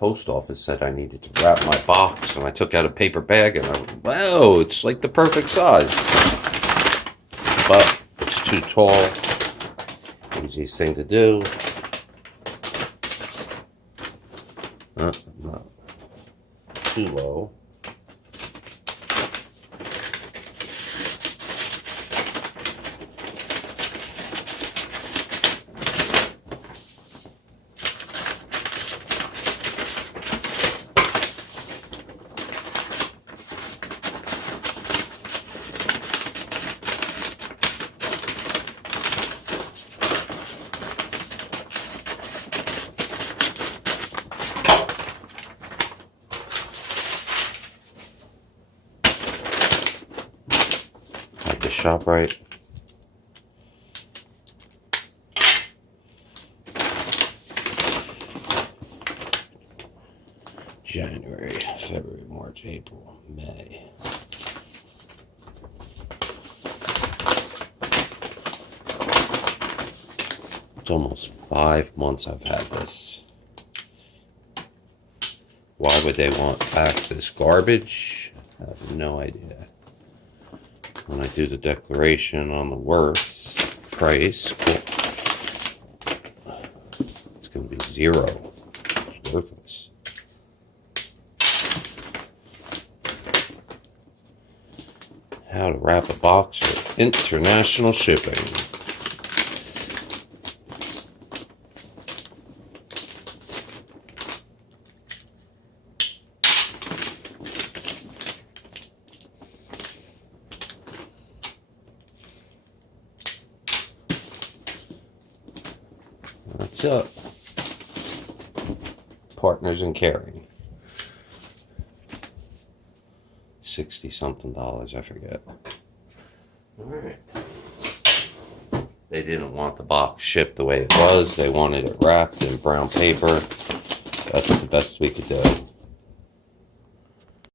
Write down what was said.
post office said I needed to wrap my box, and I took out a paper bag, and I went, wow, it's like the perfect size. But it's too tall. Easiest thing to do. Not too low. At the ShopRite. January, February, March, April, May. It's almost 5 months I've had this. Why would they want back this garbage? I have no idea. When I do the declaration on the worth price, it's going to be 0. It's worthless. How to wrap a box for international shipping. That's it. Partners in Caring. $60-something, I forget. Alright. They didn't want the box shipped the way it was. They wanted it wrapped in brown paper. That's the best we could do.